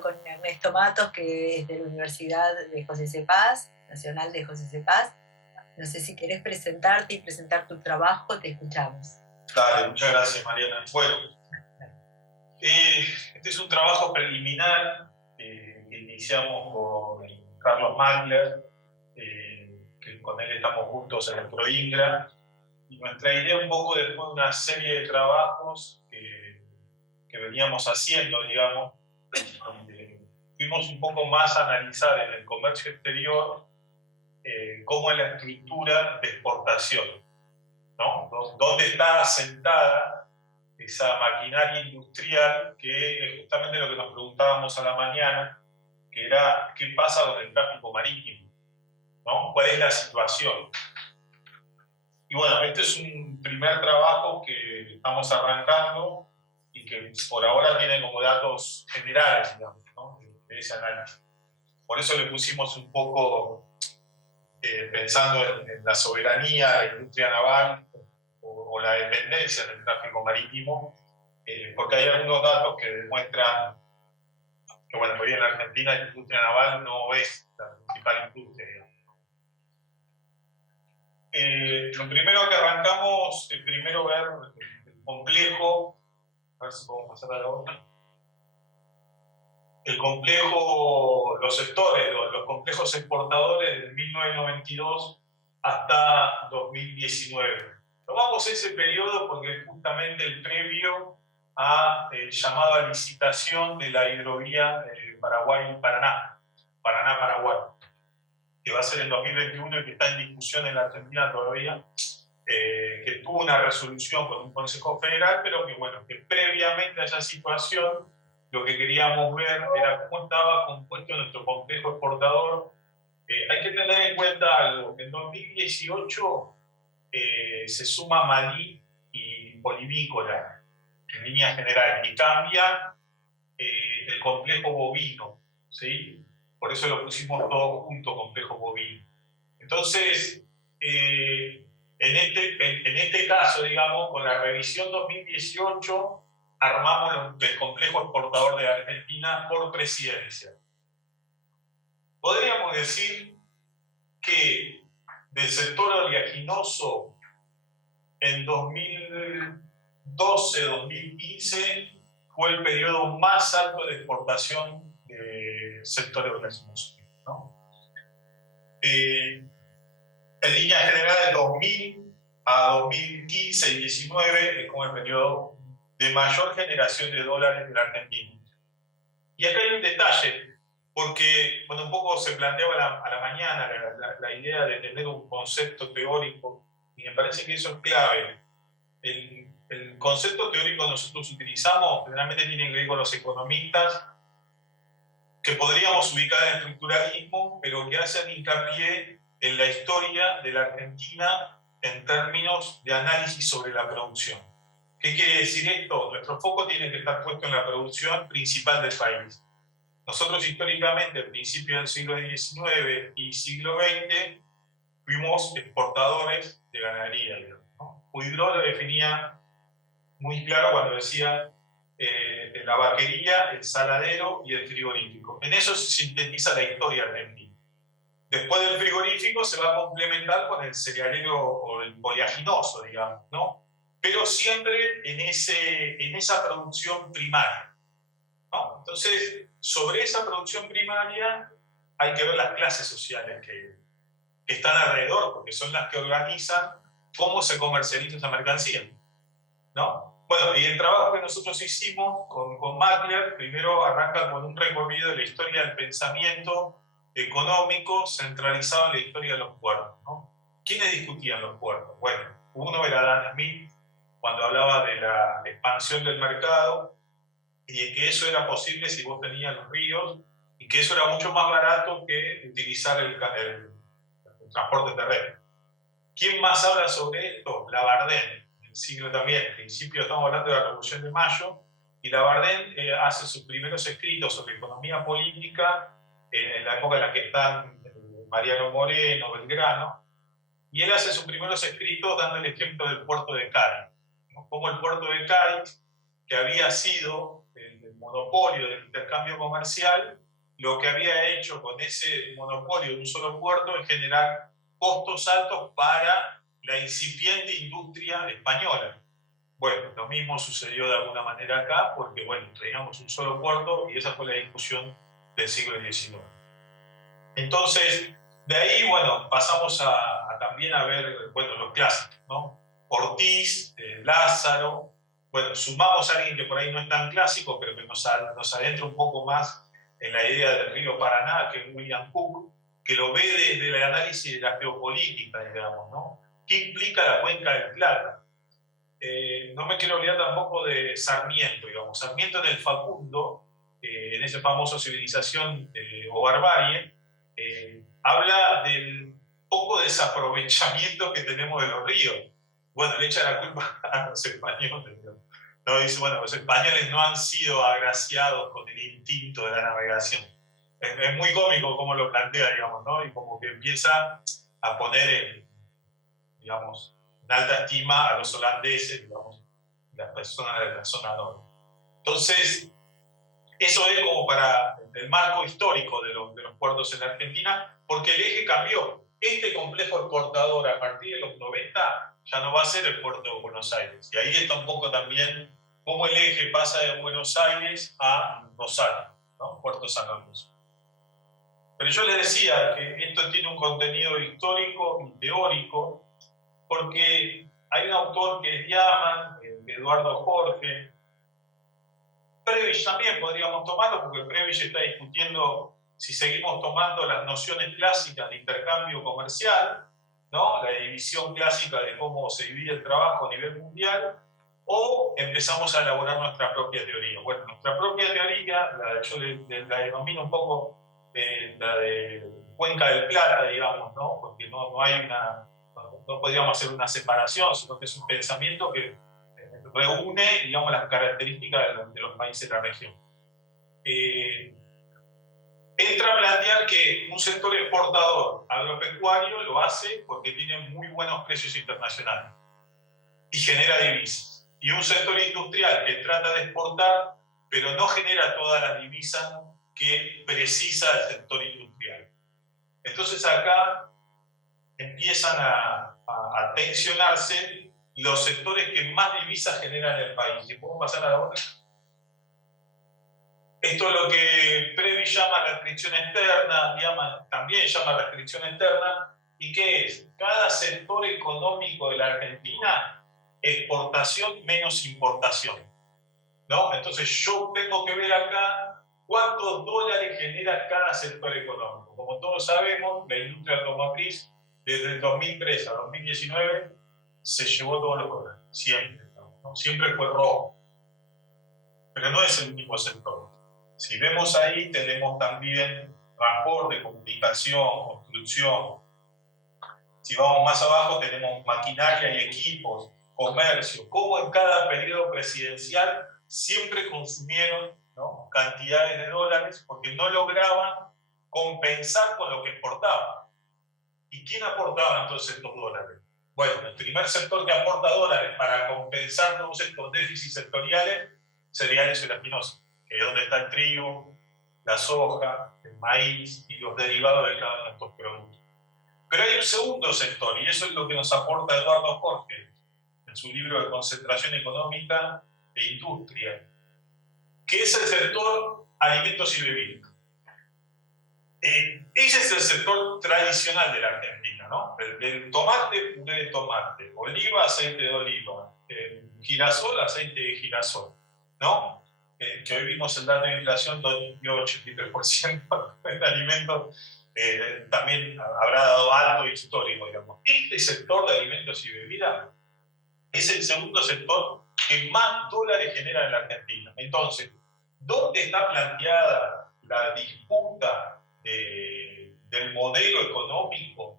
con Ernesto Matos, que es de la Universidad de José C. Paz, Nacional de José C. Paz. No sé si querés presentarte y presentar tu trabajo, te escuchamos. Dale, muchas gracias, Mariana. Bueno, este es un trabajo preliminar que iniciamos con Carlos Magler, que con él estamos juntos en el ProINGRA, y nuestra idea un poco después de una serie de trabajos que veníamos haciendo, digamos, donde fuimos un poco más a analizar en el comercio exterior cómo es la estructura de exportación, ¿no? ¿Dónde está asentada esa maquinaria industrial que es justamente lo que nos preguntábamos a la mañana, que era qué pasa con el tráfico marítimo, ¿no? ¿Cuál es la situación? Y bueno, este es un primer trabajo que estamos arrancando y que por ahora tiene como datos generales, digamos, ¿no? De ese análisis. Por eso le pusimos un poco, pensando en la soberanía, la industria naval o la dependencia del tráfico marítimo, porque hay algunos datos que demuestran que, bueno, hoy en la Argentina la industria naval no es la principal industria, digamos. Lo primero que arrancamos, primero ver el complejo, a ver si podemos pasar a la otra. El complejo, los sectores, los complejos exportadores desde 1992 hasta 2019. Tomamos ese periodo porque es justamente el previo a llamado a licitación de la hidrovía Paraguay-Paraná, Paraná-Paraguay, que va a ser en 2021 y que está en discusión en la Argentina todavía, que tuvo una resolución con un Consejo Federal, pero que, bueno, que previamente a esa situación lo que queríamos ver era cómo estaba compuesto nuestro complejo exportador. Hay que tener en cuenta algo, en 2018 se suma Malí y Bolivícola, en líneas generales, y cambia el complejo bovino, ¿sí? Por eso lo pusimos todo junto, complejo bovino. Entonces, en este caso, digamos, con la revisión 2018, armamos el complejo exportador de Argentina por presidencia. Podríamos decir que del sector oleaginoso en 2012-2015 fue el periodo más alto de exportación del sector oleaginoso, ¿no? En línea general, de 2000 a 2015 y 2019 es como el periodo de mayor generación de dólares de la Argentina. Y acá hay un detalle, porque cuando un poco se planteaba a la mañana la idea de tener un concepto teórico, y me parece que eso es clave. El concepto teórico que nosotros utilizamos generalmente tiene que ver con los economistas, que podríamos ubicar en el estructuralismo, pero que hacen hincapié en la historia de la Argentina en términos de análisis sobre la producción. ¿Qué quiere decir esto? Nuestro foco tiene que estar puesto en la producción principal del país. Nosotros históricamente, a principios del siglo XIX y siglo XX, fuimos exportadores de ganadería, ¿no? Puigdró lo definía muy claro cuando decía la vaquería, el saladero y el frigorífico. En eso se sintetiza la historia argentina. Después del frigorífico se va a complementar con el cerealero o el oleaginoso, digamos, ¿no? Pero siempre en esa producción primaria, ¿no? Entonces, sobre esa producción primaria hay que ver las clases sociales que están alrededor, porque son las que organizan cómo se comercializa esa mercancía, ¿no? Bueno, y el trabajo que nosotros hicimos con Magler, primero arranca con un recorrido de la historia del pensamiento económico centralizado en la historia de los puertos, ¿no? ¿Quiénes discutían los puertos? Bueno, uno era Adam Smith, cuando hablaba de la expansión del mercado y de que eso era posible si vos tenías los ríos y que eso era mucho más barato que utilizar el transporte terrestre. ¿Quién más habla sobre esto? Labardén, en el siglo también, al principio estamos hablando de la Revolución de Mayo, y Labardén hace sus primeros escritos sobre economía política en la época en la que están Mariano Moreno, Belgrano, y él hace sus primeros escritos dando el ejemplo del puerto de Cádiz, ¿no? Como el puerto de Cádiz, que había sido el monopolio del intercambio comercial, lo que había hecho con ese monopolio de un solo puerto es generar costos altos para la incipiente industria española. Bueno, lo mismo sucedió de alguna manera acá, porque bueno, teníamos un solo puerto y esa fue la discusión del siglo XIX. Entonces, de ahí, bueno, pasamos también a ver, bueno, los clásicos, ¿no? Ortiz, Lázaro, bueno, sumamos a alguien que por ahí no es tan clásico, pero que nos adentra un poco más en la idea del río Paraná, que es William Cook, que lo ve desde el análisis de la geopolítica, digamos, ¿no? ¿Qué implica la cuenca del Plata? No me quiero olvidar tampoco de Sarmiento, digamos. Sarmiento en el Facundo, en ese famoso Civilización o Barbarie, habla del poco desaprovechamiento que tenemos de los ríos. Bueno, le echa la culpa a los españoles, ¿no? Dice, bueno, los españoles no han sido agraciados con el instinto de la navegación. Es muy cómico cómo lo plantea, digamos, ¿no? Y como que empieza a poner, digamos, en alta estima a los holandeses, digamos, las personas de la zona norte. Entonces, eso es como para el marco histórico de los puertos en Argentina, porque el eje cambió. Este complejo exportador a partir de los 90 ya no va a ser el puerto de Buenos Aires. Y ahí está un poco también cómo el eje pasa de Buenos Aires a Rosario, ¿no? Puerto San Lorenzo. Pero yo les decía que esto tiene un contenido histórico y teórico, porque hay un autor que es Diamant, Eduardo Jorge. Prebisch también podríamos tomarlo, porque Prebisch está discutiendo si seguimos tomando las nociones clásicas de intercambio comercial, ¿no? La división clásica de cómo se divide el trabajo a nivel mundial, o empezamos a elaborar nuestra propia teoría. Bueno, nuestra propia teoría, yo la denomino un poco la de Cuenca del Plata, digamos, ¿no? Porque no hay no podríamos hacer una separación, sino que es un pensamiento que reúne, digamos, las características de los países de la región. Entra a plantear que un sector exportador agropecuario lo hace porque tiene muy buenos precios internacionales y genera divisas. Y un sector industrial que trata de exportar, pero no genera todas las divisas que precisa el sector industrial. Entonces acá empiezan a tensionarse los sectores que más divisas generan en el país. ¿Y podemos pasar a la otra? Esto es lo que Prebisch llama restricción externa, también llama restricción interna. ¿Y qué es? Cada sector económico de la Argentina, exportación menos importación, ¿no? Entonces yo tengo que ver acá cuántos dólares genera cada sector económico. Como todos sabemos, la industria automotriz desde el 2003 a 2019 se llevó todos los dólares, siempre, ¿no? Siempre fue rojo. Pero no es el único sector. Si vemos ahí, tenemos también transporte, comunicación, construcción. Si vamos más abajo, tenemos maquinaria y equipos, comercio. Como en cada periodo presidencial siempre consumieron, ¿no?, cantidades de dólares porque no lograban compensar con lo que exportaban. ¿Y quién aportaba entonces estos dólares? Bueno, el primer sector que aporta dólares para compensar todos estos déficits sectoriales, cereales y oleaginosas, que es donde está el trigo, la soja, el maíz y los derivados de cada uno de estos productos. Pero hay un segundo sector, y eso es lo que nos aporta Eduardo Jorge en su libro de Concentración Económica e Industria, que es el sector alimentos y bebidas. Ese es el sector tradicional de la Argentina, ¿no? El tomate, puré de tomate, oliva, aceite de oliva, girasol, aceite de girasol, ¿no? Que hoy vimos el dato de inflación, dio 83% de alimentos, también habrá dado alto histórico, digamos. Este sector de alimentos y bebidas es el segundo sector que más dólares genera en la Argentina. Entonces, ¿dónde está planteada la disputa del modelo económico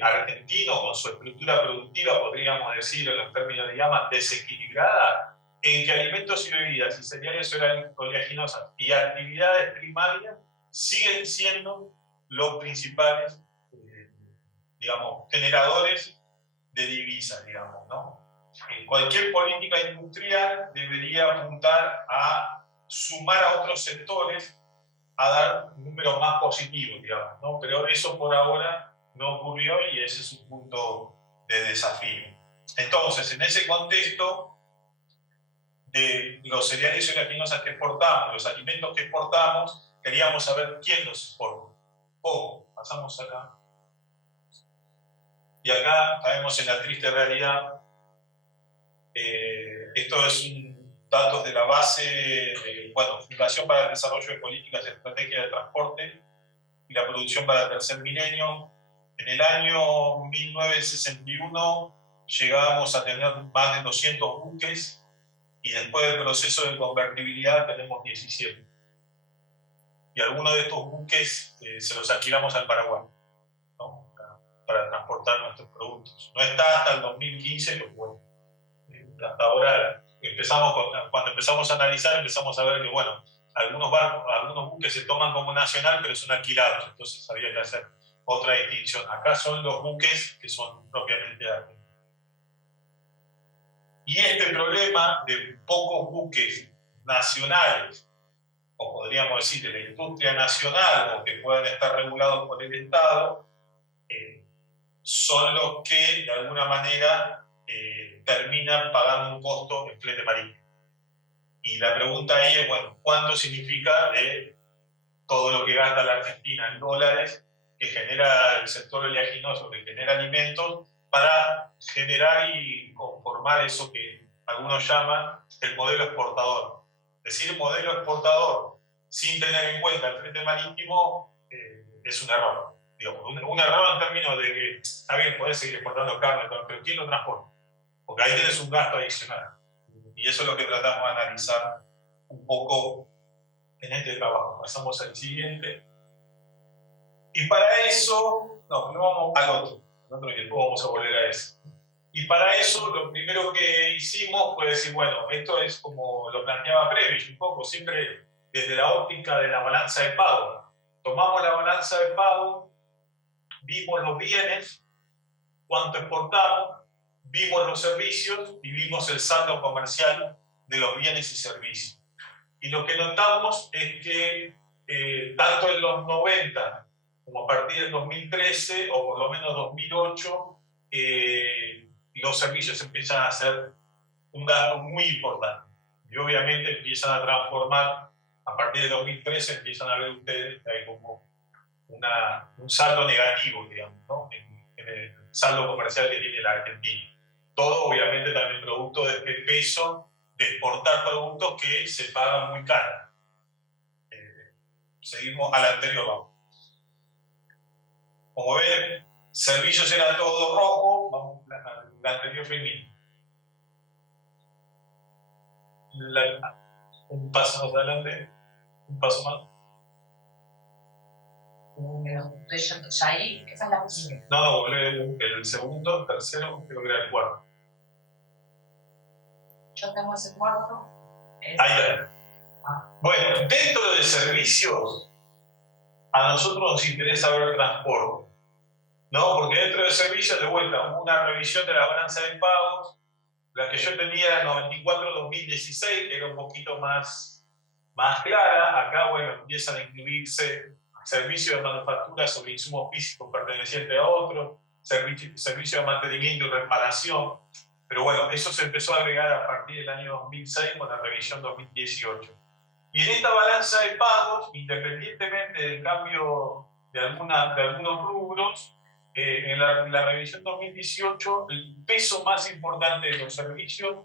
argentino con su estructura productiva, podríamos decir en los términos de llamas, desequilibrada, en que alimentos y bebidas y cereales oleaginosas y actividades primarias siguen siendo los principales, digamos, generadores de divisas, digamos, ¿no? Cualquier política industrial debería apuntar a sumar a otros sectores a dar números más positivos, digamos, ¿no? Pero eso por ahora no ocurrió y ese es un punto de desafío. Entonces, en ese contexto de los cereales y oleaginosas que exportamos, los alimentos que exportamos, queríamos saber quién los exporta. Pasamos acá. Y acá caemos en la triste realidad. Esto es datos de la base, Fundación para el Desarrollo de Políticas y Estrategias de Transporte y la Producción para el Tercer Milenio. En el año 1961 llegábamos a tener más de 200 buques y después del proceso de convertibilidad tenemos 17. Y algunos de estos buques se los alquilamos al Paraguay, ¿no? Para transportar nuestros productos. No está hasta el 2015, pero bueno, hasta ahora cuando empezamos a analizar, empezamos a ver que, bueno, algunos buques se toman como nacional, pero son alquilados, entonces había que hacer otra distinción. Acá son los buques que son propiamente argentinos. Y este problema de pocos buques nacionales, o podríamos decir de la industria nacional, o que puedan estar regulados por el Estado, son los que de alguna manera terminan pagando un costo en flete marítimo. Y la pregunta ahí es, bueno, ¿cuánto significa de todo lo que gasta la Argentina en dólares que genera el sector oleaginoso, que genera alimentos, para generar y conformar eso que algunos llaman el modelo exportador? Decir modelo exportador sin tener en cuenta el flete marítimo es un error. Digamos, un error en términos de que está bien, podés seguir exportando carne, pero ¿quién lo transporta? Porque ahí tienes un gasto adicional. Y eso es lo que tratamos de analizar un poco en este trabajo. Pasamos al siguiente. Y para eso, no vamos al otro y después vamos a volver a ese. Y para eso, lo primero que hicimos fue decir, bueno, esto es como lo planteaba Prebisch, un poco, siempre desde la óptica de la balanza de pago. Tomamos la balanza de pago, vimos los bienes, cuánto exportamos, vimos los servicios y vimos el saldo comercial de los bienes y servicios. Y lo que notamos es que tanto en los 90 como a partir del 2013 o por lo menos 2008, los servicios empiezan a ser un gasto muy importante. Y obviamente empiezan a transformar, a partir del 2013 empiezan a ver ustedes que hay como un saldo negativo, digamos, ¿no? en el saldo comercial que tiene la Argentina. Todo obviamente también producto de este peso de exportar productos que se pagan muy caros. Seguimos al anterior, vamos. Como ven, servicios era todo rojo, vamos, la anterior fue mil. Un paso más adelante, un paso más. Estoy yendo ya ahí, esa es la última. No, el segundo, el tercero, creo que era el cuarto. Yo tengo ese cuarto. Ahí está. Bueno, dentro de servicios, a nosotros nos interesa ver transporte, ¿no? Porque dentro de servicios, de vuelta, una revisión de la balanza de pagos, la que yo tenía en 94-2016, que era un poquito más clara. Acá, bueno, empiezan a incluirse servicios de manufactura sobre insumos físicos pertenecientes a otros, servicios de mantenimiento y reparación. Pero bueno, eso se empezó a agregar a partir del año 2006 con la revisión 2018. Y en esta balanza de pagos, independientemente del cambio de algunos rubros, en la revisión 2018, el peso más importante de los servicios,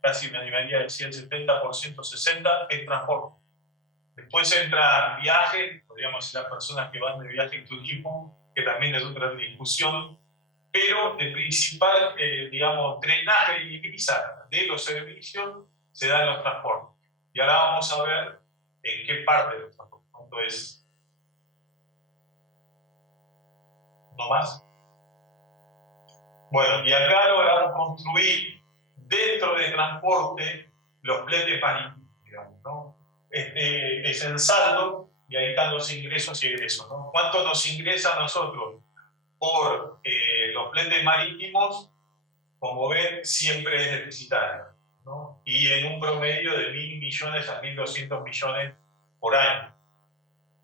casi me animaría a decir el 70%, 60%, es transporte. Después entran viajes, podríamos decir las personas que van de viaje en turismo, que también es otra discusión, pero el principal, drenaje y divisa de los servicios se da en los transportes. Y ahora vamos a ver en qué parte de los transportes. Entonces, ¿no más? Bueno, y acá logramos construir dentro del transporte los fletes marítimos, digamos, ¿no? Es el saldo, y ahí están los ingresos y egresos, ¿no? ¿Cuánto nos ingresa a nosotros por los fletes marítimos? Como ven, siempre es deficitario. ¿no? Y en un promedio de 1.000 millones a 1.200 millones por año,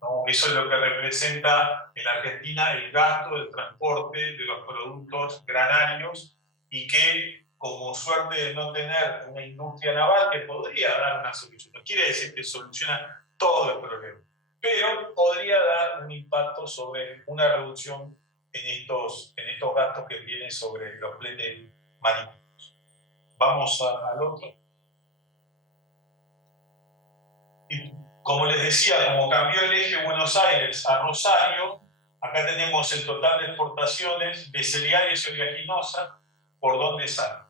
¿no? Eso es lo que representa en Argentina el gasto del transporte de los productos granarios, y que, como suerte de no tener una industria naval que podría dar una solución, no quiere decir que soluciona todo el problema, pero podría dar un impacto sobre una reducción en estos gastos que tiene sobre los fletes marítimos. Vamos al otro. Y como les decía, como cambió el eje Buenos Aires a Rosario, acá tenemos el total de exportaciones de cereales y oleaginosa, por dónde sale.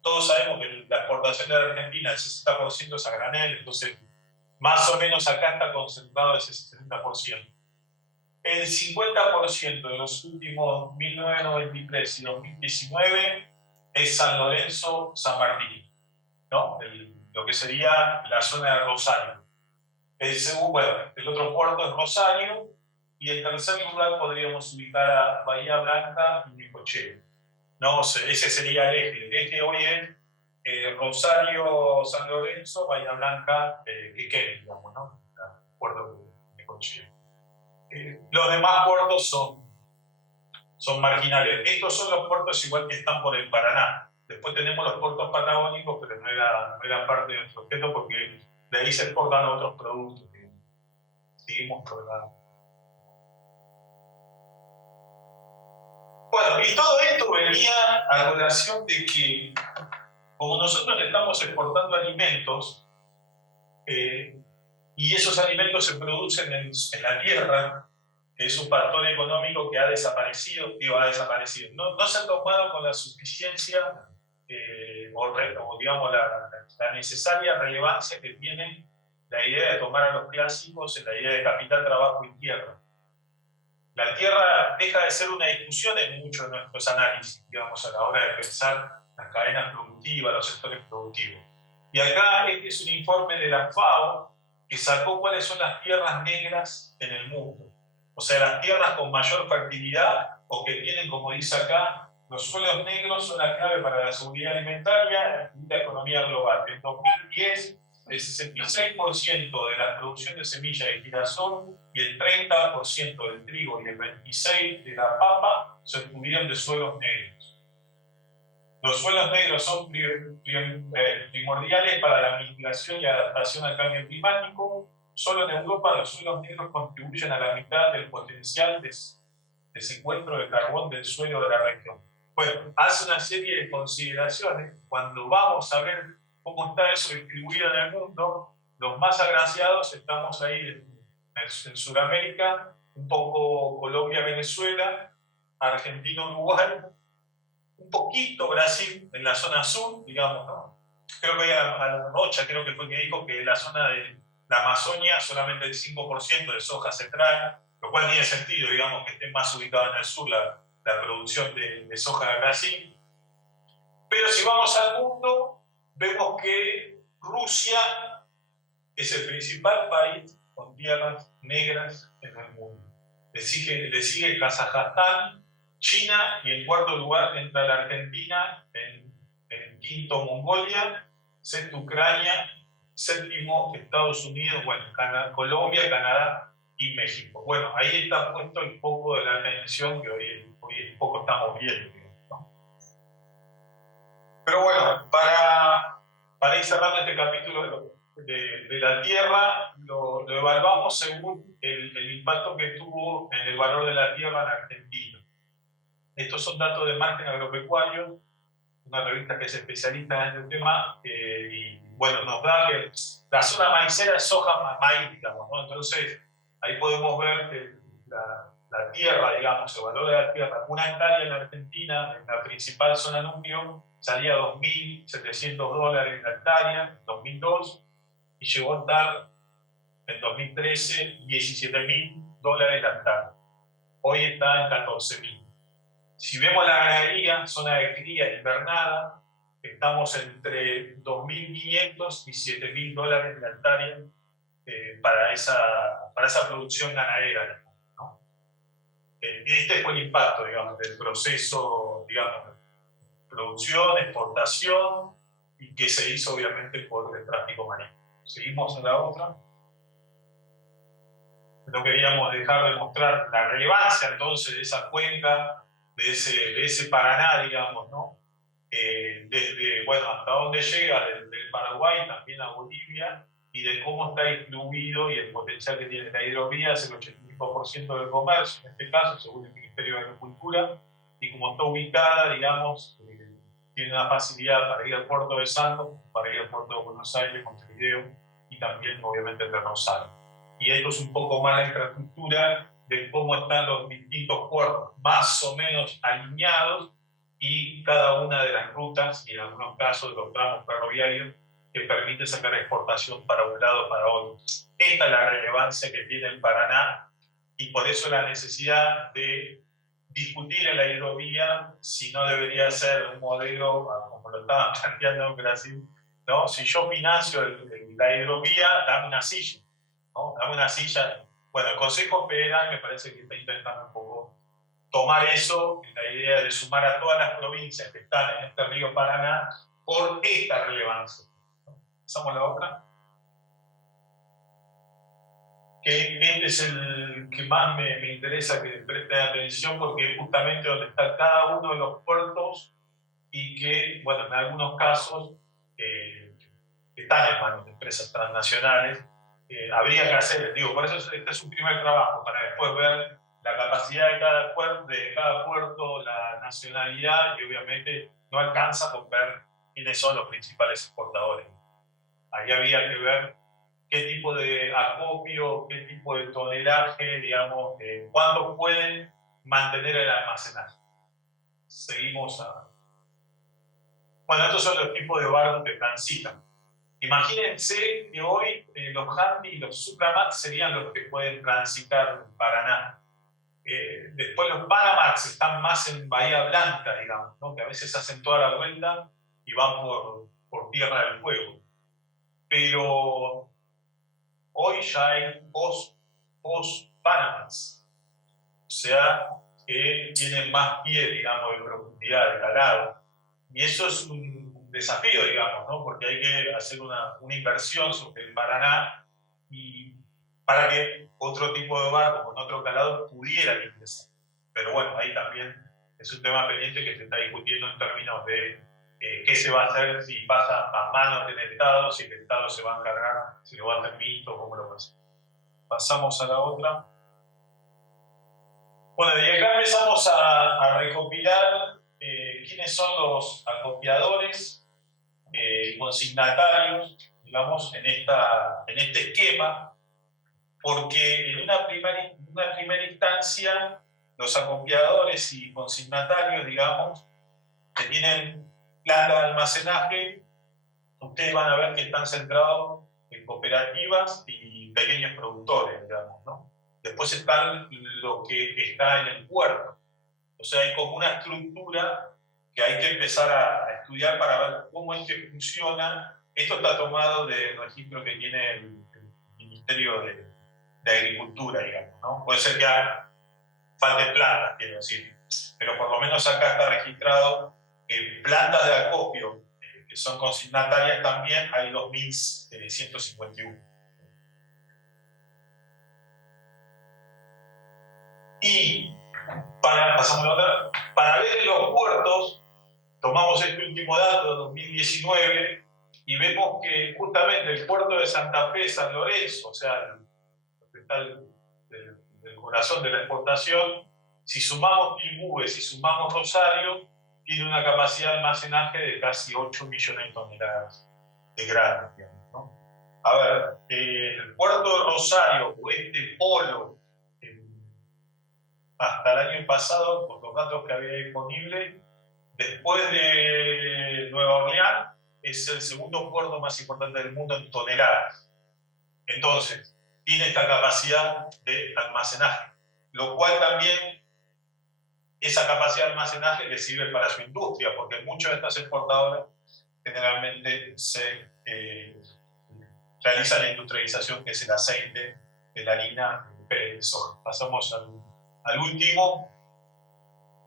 Todos sabemos que la exportación de la Argentina, el 60% es a granel, entonces más o menos acá está concentrado ese 60%. El 50% de los últimos 1993 y 2019 es San Lorenzo, San Martín, ¿no? Lo que sería la zona de Rosario. El otro puerto es Rosario, y en tercer lugar podríamos ubicar a Bahía Blanca y Necochea, ¿no? Ese sería el eje oriente, Rosario, San Lorenzo, Bahía Blanca, Quequén, digamos, ¿no? El puerto de Necochea. Los demás puertos son marginales. Estos son los puertos igual que están por el Paraná. Después tenemos los puertos patagónicos, pero no era parte de nuestro objeto, porque de ahí se exportan otros productos. Seguimos por la... Bueno, y todo esto venía a relación de que, como nosotros estamos exportando alimentos, y esos alimentos se producen en la tierra, que es un factor económico que ha desaparecido, no se ha tomado con la suficiencia o digamos la necesaria relevancia que tiene la idea de tomar a los clásicos en la idea de capital, trabajo y tierra. La tierra deja de ser una discusión en muchos de nuestros análisis, digamos, a la hora de pensar las cadenas productivas, los sectores productivos. Y acá este es un informe de la FAO que sacó cuáles son las tierras negras en el mundo. O sea, las tierras con mayor fertilidad, o que tienen, como dice acá, los suelos negros son la clave para la seguridad alimentaria y la economía global. En 2010, el 66% de la producción de semilla de girasol y el 30% del trigo y el 26% de la papa se obtuvieron de suelos negros. Los suelos negros son primordiales para la mitigación y adaptación al cambio climático. Solo en Europa los suelos negros contribuyen a la mitad del potencial de secuestro de carbón del suelo de la región. Bueno, hace una serie de consideraciones. Cuando vamos a ver cómo está eso distribuido en el mundo, los más agraciados estamos ahí en Sudamérica, un poco Colombia, Venezuela, Argentina, Uruguay, un poquito Brasil en la zona sur, digamos, ¿no? Creo que a Rocha, creo que fue que dijo que en la zona de la Amazonia solamente el 5% de soja se trae, lo cual tiene sentido, digamos, que esté más ubicado en el sur la producción de soja de Brasil. Pero si vamos al mundo, vemos que Rusia es el principal país con tierras negras en el mundo. Le sigue Kazajstán, China, y en cuarto lugar entra la Argentina, en quinto Mongolia, sexto Ucrania, séptimo Estados Unidos, bueno, Colombia, Canadá y México. Bueno, ahí está puesto el foco de la atención que hoy poco estamos viendo, ¿no? Pero bueno, para ir cerrando este capítulo de la tierra, lo evaluamos según el impacto que tuvo en el valor de la tierra en Argentina. Estos son datos de Margen Agropecuario, una revista que es especialista en el tema, y bueno, nos da que la zona maicera es soja maíz, digamos, ¿no? Entonces, ahí podemos ver que la tierra, digamos, el valor de la tierra, una hectárea en Argentina, en la principal zona núcleo, salía a $2.700 la hectárea en 2002, y llegó a estar en 2013 $17.000 la hectárea. Hoy está en 14.000. Si vemos la ganadería, zona de cría invernada, estamos entre 2.500 y $7.000 la hectárea para esa producción ganadera, ¿no? Este fue el impacto, digamos, del proceso, digamos, producción, exportación y que se hizo obviamente por el tráfico marítimo. Seguimos a la otra. No queríamos dejar de mostrar la relevancia entonces de esa cuenca, de ese Paraná, digamos, ¿no? Desde, bueno, hasta dónde llega, del Paraguay también a Bolivia, y de cómo está distribuido y el potencial que tiene la hidrovía, es el 85% del comercio, en este caso, según el Ministerio de Agricultura, y como está ubicada, digamos, tiene una facilidad para ir al puerto de Santos, para ir al puerto de Buenos Aires, Montevideo, y también, obviamente, de Rosario. Y esto es un poco más la infraestructura de cómo están los distintos puertos, más o menos alineados, y cada una de las rutas, y en algunos casos los tramos ferroviarios, que permite sacar exportación para un lado o para otro. Esta es la relevancia que tiene el Paraná, y por eso la necesidad de discutir en la hidrovía si no debería ser un modelo, como lo estaban planteando en Brasil, ¿no? Si yo financio la hidrovía, dame una silla, ¿no? Dame una silla. Bueno, el Consejo Federal me parece que está intentando un poco tomar eso, la idea de sumar a todas las provincias que están en este río Paraná por esta relevancia. Pasamos a la otra. Que este es el que más me interesa que presten atención, porque es justamente donde está cada uno de los puertos y que, bueno, en algunos casos están en manos de empresas transnacionales. Habría que hacer, digo, por eso este es un primer trabajo, para después ver la capacidad de cada puerto, la nacionalidad, y obviamente no alcanza con ver quiénes son los principales exportadores. Ahí habría que ver qué tipo de acopio, qué tipo de tonelaje, digamos, cuánto pueden mantener el almacenaje. Seguimos a... Bueno, estos son los tipos de barcos que transitan. Imagínense que hoy los Handy y los Supramax serían los que pueden transitar en Paraná. Después los Panamax están más en Bahía Blanca, digamos, ¿no? Que a veces hacen toda la vuelta y van por Tierra del Fuego. Pero hoy ya hay post-Panamax, o sea, que tienen más pie, digamos, de profundidad, de calado. Y eso es un desafío, digamos, ¿no? Porque hay que hacer una inversión sobre el Paraná y para que otro tipo de barco con otro calado pudiera ingresar. Pero bueno, ahí también es un tema pendiente que se está discutiendo en términos de qué se va a hacer, si pasa a manos del Estado, si el Estado se va a encargar, si lo va a hacer mixto, cómo lo va a hacer. Pasamos a la otra. Bueno, y acá empezamos a recopilar quiénes son los acopiadores, consignatarios, digamos, en este esquema, porque en una primera instancia los acopiadores y consignatarios, digamos, que tienen plantas de almacenaje, ustedes van a ver que están centrados en cooperativas y pequeños productores, digamos, ¿no? Después están lo que está en el puerto. O sea, hay como una estructura que hay que empezar a estudiar para ver cómo es que funciona. Esto está tomado del registro que tiene el Ministerio de Agricultura, digamos, ¿no? Puede ser que falte plantas, quiero decir, pero por lo menos acá está registrado que plantas de acopio que son consignatarias también hay 2.151. Y para ver en los puertos, tomamos este último dato de 2019 y vemos que justamente el puerto de Santa Fe, San Lorenzo, o sea, está el corazón de la exportación, si sumamos Timbúes, si sumamos Rosario, tiene una capacidad de almacenaje de casi 8 millones de toneladas de grano, digamos, ¿no? A ver, el puerto de Rosario, o este polo, hasta el año pasado, por los datos que había disponibles, después de Nueva Orleans, es el segundo puerto más importante del mundo en toneladas. Entonces, tiene esta capacidad de almacenaje, lo cual también esa capacidad de almacenaje le sirve para su industria, porque muchos de estas exportadoras generalmente se realizan la industrialización, que es el aceite de la harina de soja. Pasamos al último,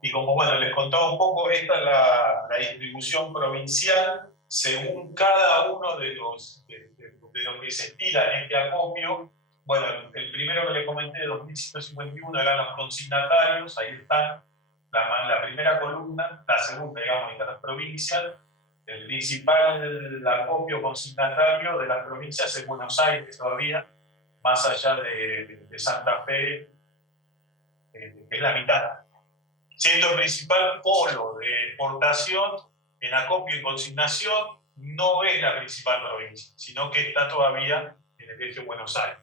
y como bueno, les contaba un poco, esta es la distribución provincial según cada uno de los que se estila en este acopio, bueno, el primero que le comenté, de 2151, eran los consignatarios, ahí están, la primera columna, la segunda, digamos, de las provincias. El principal acopio consignatario de las provincias es Buenos Aires todavía, más allá de Santa Fe, es la mitad. Siendo el principal polo de exportación en acopio y consignación, no es la principal provincia, sino que está todavía en el eje Buenos Aires.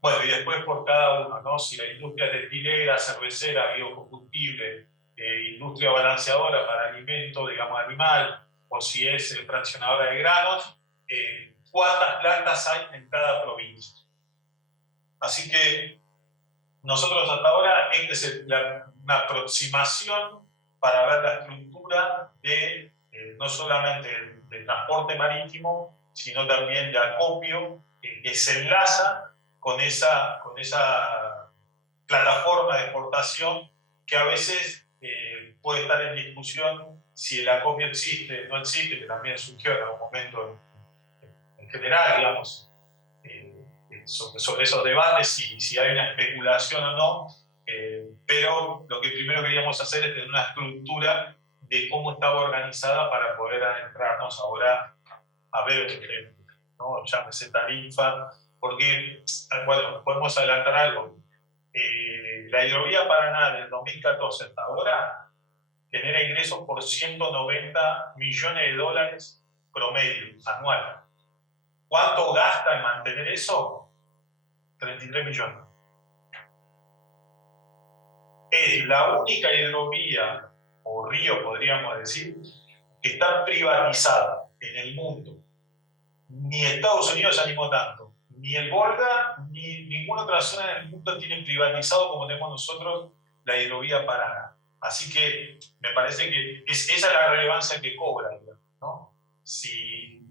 Bueno, y después por cada uno, ¿no? Si la industria textilera, cervecera, biocombustible, industria balanceadora para alimento, digamos, animal, o si es fraccionadora de granos, cuántas plantas hay en cada provincia. Así que nosotros hasta ahora, esta es una aproximación para ver la estructura de no solamente del transporte marítimo, sino también de acopio, que se enlaza con esa plataforma de exportación que a veces puede estar en discusión si el acopio existe o no existe, que también surgió en algún momento en general, digamos, sobre esos debates, si hay una especulación o no, pero lo que primero queríamos hacer es tener una estructura de cómo estaba organizada para poder adentrarnos ahora a ver, ¿no? Llámese tarifa, porque, bueno, podemos adelantar algo. La hidrovía Paraná del 2014 hasta ahora genera ingresos por 190 millones de dólares promedio anual. ¿Cuánto gasta en mantener eso? 33 millones. Es la única hidrovía, o río podríamos decir, que está privatizada en el mundo. Ni Estados Unidos se animó tanto, ni el Volga, ni ninguna otra zona del mundo tiene privatizado como tenemos nosotros la hidrovía Paraná. Así que me parece que esa es la relevancia que cobra, ¿no? Si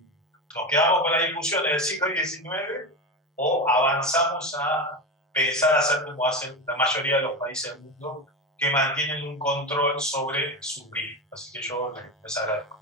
nos quedamos con la discusión del siglo XIX o avanzamos a pensar hacer como hacen la mayoría de los países del mundo, que mantienen un control sobre sus ríos. Así que yo les agradezco.